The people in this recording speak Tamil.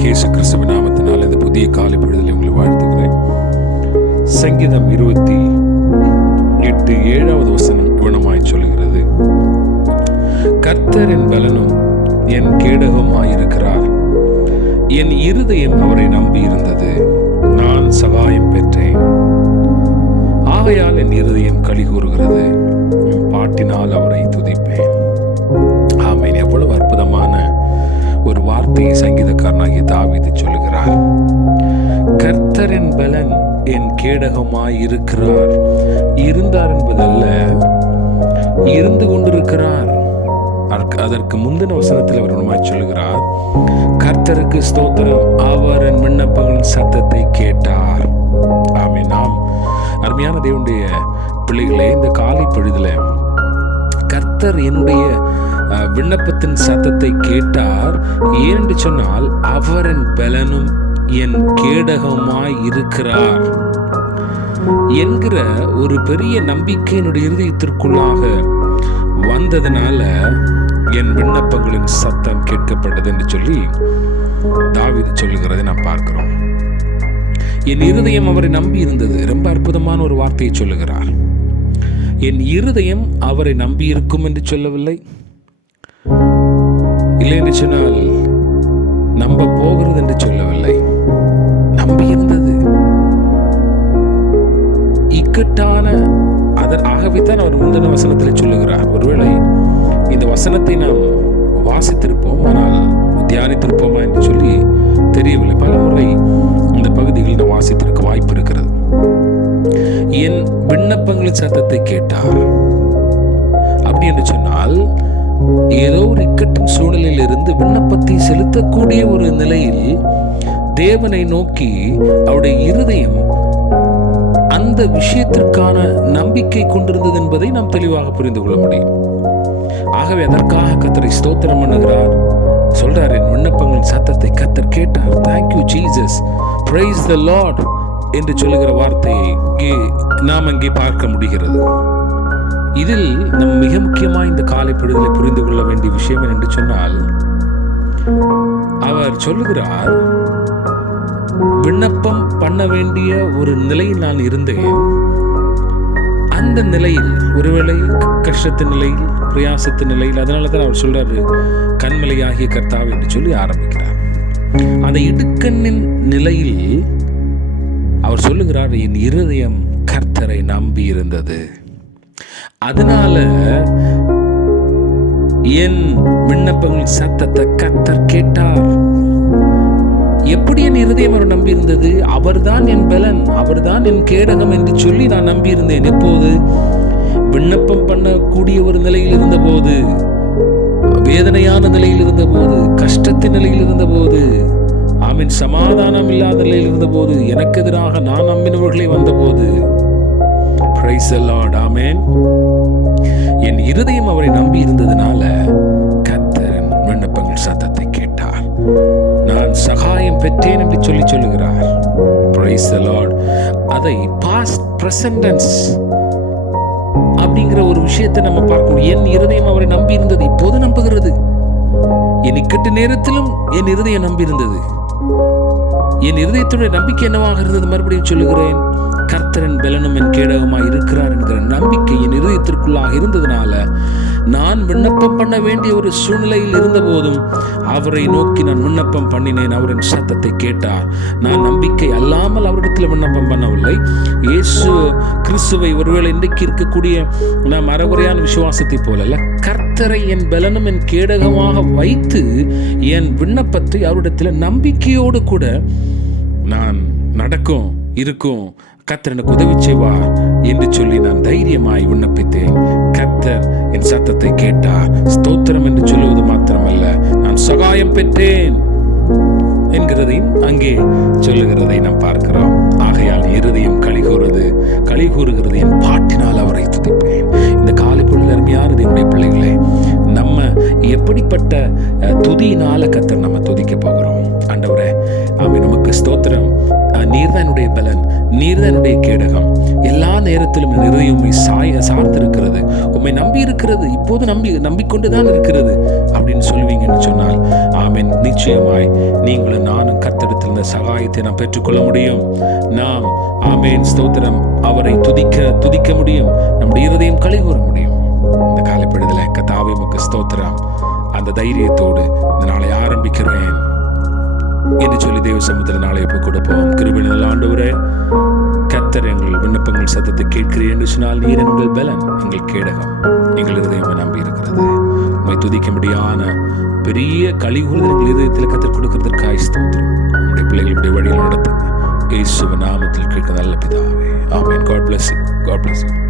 ஆண்டவராகிய இயேசு கிறிஸ்துவின் நாமத்தினால் இந்த புதிய காலை பொழுதில் உங்களை வாழ்த்துகிறேன். சங்கீதம் 28:7 இவனமாய் சொல்லுகிறது, கர்த்தர் என் பலனும் என் கேடகமாயிருக்கிறார். என் இருதயம் அவரை நம்பி இருந்தது, நான் சகாயம் பெற்றேன். ஆகையால் என் இருதயம் களி கூறுகிறது, என் பாட்டினால் அவரை துதிப்பேன். ஆமென். எவ்வளவு அற்புதமான ஒரு வார்த்தையை சங்கீதக்காரனாகிய தாவீது சொல்லுகிறார். கர்த்தரின் பலன் என் கேடகமாய் இருக்கிறார். இருந்தார் என்பதல்ல, இருந்து கொண்டிருக்கிறார். அதற்கு முந்தின வசனத்தில் அவர் சொல்லுகிறார், கர்த்தருக்கு ஸ்தோத்திரம், அவர் என் விண்ணப்பங்களின் சத்தத்தை கேட்டார். ஆமென். நாம் அருமையான தேவனுடைய பிள்ளைகளே, இந்த காலை பொழுதில் கர்த்தர் என்னுடைய விண்ணப்பத்தின் சத்தத்தை கேட்டார். ஏனென்று சொன்னால், அவரின் பலனும் என் கேடகமாய் இருக்கிறார் என்கிற ஒரு பெரிய நம்பிக்கை என்னுடைய இருதயத்திற்குள்ளாக வந்ததுனால என் விண்ணப்பங்களின் சத்தம் கேட்கப்பட்டது என்று சொல்லி தாவீது சொல்லுகிறதை நாம் பார்க்கிறோம். என் இருதயம் அவரை நம்பி இருந்தது. ரொம்ப அற்புதமான ஒரு வார்த்தையை சொல்லுகிறார். என் இருதயம் அவரை நம்பி இருக்கும் என்று சொல்லவில்லை. இல்லை என்று சொன்னால் நம்ப போகிறது என்று சொல்லவில்லை. நம்பி இருந்தது. இக்கட்டான ஆகவே தான் அவர் முந்தின வசனத்தில் சொல்லுகிறார். ஒருவேளை இந்த வசனத்தை நாம் வாசித்திருப்போம், ஆனால் தியானித்திருப்போமா என்று சொல்லி தெரியவில்லை. பல முறை இந்த பகுதிகளில் நாம் வாசித்திருக்க வாய்ப்பு இருக்கிறது. என் விண்ணப்பங்களின் சத்தத்தை கேட்டார். அப்படி என்று சொன்னால், ஏதோ ஒரு இக்கட்டின் சூழலில் இருந்து விண்ணப்பத்தை செலுத்தக்கூடிய ஒரு நிலையில் தேவனை நோக்கி அவருடைய இருதயம் அந்த விஷயத்திற்கான நம்பிக்கை கொண்டிருந்தது என்பதை நாம் தெளிவாக புரிந்து கொள்ள முடியும். ஆகவே அதற்காக கர்த்தரை ஸ்தோத்திரம் பண்ணுகிறார். சொல்றார், என் விண்ணப்பங்களின் சத்தத்தை கர்த்தர் கேட்டார். Thank you Jesus, praise the Lord என்று சொல்லுகிற வார்த்தையை நாம் அங்கே பார்க்க முடிகிறது. இதில் நம் மிக முக்கியமாக இந்த காலை பொழுதிலே புரிந்து கொள்ள வேண்டிய விஷயம் என்று சொன்னால், அவர் சொல்லுகிறார், விண்ணப்பம் பண்ண வேண்டிய ஒரு நிலையில் நான் இருந்தேன். அந்த நிலையில், ஒருவேளை கஷ்டத்தின் நிலையில், பிரயாசத்தின் நிலையில், அதனால தான் அவர் சொல்றாரு, கண்மலையாகிய கர்த்தாவே என்று சொல்லி ஆரம்பிக்கிறார். அந்த இடுக்கண்ணின் நிலையில் அவர் சொல்லுகிறார், என் இருதயம் கர்த்தரை நம்பி இருந்தது. அதனால என் விண்ணப்பங்களின் சத்தத்தை கர்த்தர் கேட்டார். எப்படி என் இருதயம் அவர் நம்பி இருந்தது? அவர்தான் என் பலன், அவர்தான் என் கேடகம் என்று சொல்லி நான் நம்பி இருந்தேன். எப்போது? விண்ணப்பம் பண்ணக்கூடிய ஒரு நிலையில் இருந்த போது, வேதனையான நிலையில் இருந்த போது, கஷ்டத்தின் நிலையில் இருந்த போது, ஆமீன், சமாதானம் இல்லாத நிலையில் இருந்த போது, எனக்கு எதிராக நான் நம்பினவர்களை வந்த போது. Praise the Lord. ஆமென். என் இருதயம் அவரை நம்பி இருந்ததுனால கர்த்தரின் விண்ணப்பங்கள் சத்தத்தை கேட்டார். நான் சகாயம் பெற்றேன் என்று சொல்லுகிறார். Praise the Lord. அதை பாஸ்ட் பிரசன்ட் டென்ஸ் அப்படிங்கிற ஒரு விஷயத்தை நம்ம பார்க்கணும். என் இருதயம் அவரை நம்பி இருந்தது, இப்போது நம்புகிறது. என் இக்கட்டு நேரத்திலும் என் இருதயம் நம்பி இருந்தது. என் இருதயத்துடைய நம்பிக்கை என்னவாக இருந்தது? மறுபடியும் சொல்லுகிறேன், கர்த்தரின் பலனும் என் கேடகமாய் இருக்கிறார் என்கிற நம்பிக்கை என் இருதயத்திற்குள்ளாக இருந்ததுனால நான் விண்ணப்பம் பண்ண வேண்டிய ஒரு சூழ்நிலையில் இருந்த போதும் அவரை நோக்கி நான் விண்ணப்பம் பண்ணினேன். அவரின் சத்தத்தை கேட்டார். நான் நம்பிக்கை அல்லாமல் அவரிடத்தில் விண்ணப்பம் பண்ணவில்லை. இயேசு கிறிஸ்துவை ஒருவேளை இன்றைக்கு இருக்கக்கூடிய நாம் அறகுறையான விசுவாசத்தை போல கர்த்தரை என் பலனும் என் கேடகமாக வைத்து என் விண்ணப்பத்தை அவரிடத்தில் நம்பிக்கையோடு கூட நான் நடக்கும் இருக்கும், கர்த்தர் எனக்கு உதவி செய்வார் என்று சொல்லி நான் தைரியமாய் விண்ணப்பித்தேன். கர்த்தர் என் சத்தத்தை கேட்டார். ஸ்தோத்திரம் என்று சொல்லுவது மாத்திரமல்ல, நான் சகாயம் பெற்றேன் என்கிறதையும் அங்கே சொல்லுகிறதை நாம் பார்க்கிறோம். ஆகையால் இருதயம் களி கூறுகிறது, என் பாட்டினால் அவரை துதிப்பேன். இந்த காலை பொழுது அருமையான என்னுடைய பிள்ளைகளே, நம்ம எப்படிப்பட்ட துதியினால கர்த்தர் நம்ம துதிக்க போகிறோம்? ஆண்டவரே, ஆமென், நமக்கு ஸ்தோத்திரம். நீர்தான் என்னுடைய பலன், நீர்தான் என்னுடைய கேடகம். எல்லா நேரத்திலும் என் இருதயம் உம்மை சார்ந்திருக்கிறது, உம்மை நம்பி இருக்கிறது, இப்போது நம்பிக்கொண்டுதான் இருக்கிறது அப்படின்னு சொல்லுவீங்கன்னு சொன்னால், ஆமென், ஆமென். நிச்சயமாய் நீங்களும் நானும் கர்த்தரிடத்தில் இந்த சகாயத்தை நாம் பெற்றுக்கொள்ள முடியும். நாம் ஆமென் ஸ்தோத்திரம் அவரை துதிக்க முடியும். நம்முடைய இருதயம் களிகூற முடியும். இந்த காலைப்பொழுதில் கர்த்தாவே உமக்கு ஸ்தோத்திரம். அந்த தைரியத்தோடு இந்த நாளை ஆரம்பிக்கிறேன் என்று சொல்லி தேவ சமூகத்தில் நாளை ஒப்புக் கொடுப்போம். கிருபை நல்ல ஆண்டவரே, கர்த்தர் எங்கள் விண்ணப்பங்கள் சத்தத்தை கேட்கிறேன் என்று சொன்னால் நீர் எங்கள் பலன், எங்கள் கேடகம், எங்கள் இருதயம் நம்பி இருக்கிறது. உம்மை துதிக்கும்படியான பெரிய களிகூறுதல் எங்கள் இதயத்தில் கர்த்தர் கொடுக்கிறதற்காய் ஸ்தோத்திரம். நம்முடைய பிள்ளைகளுடைய வழியில் நடத்துங்க. இயேசுவின் நாமத்தில் கேட்க நல்ல பிதாவே, ஆமென். God bless you. God bless you.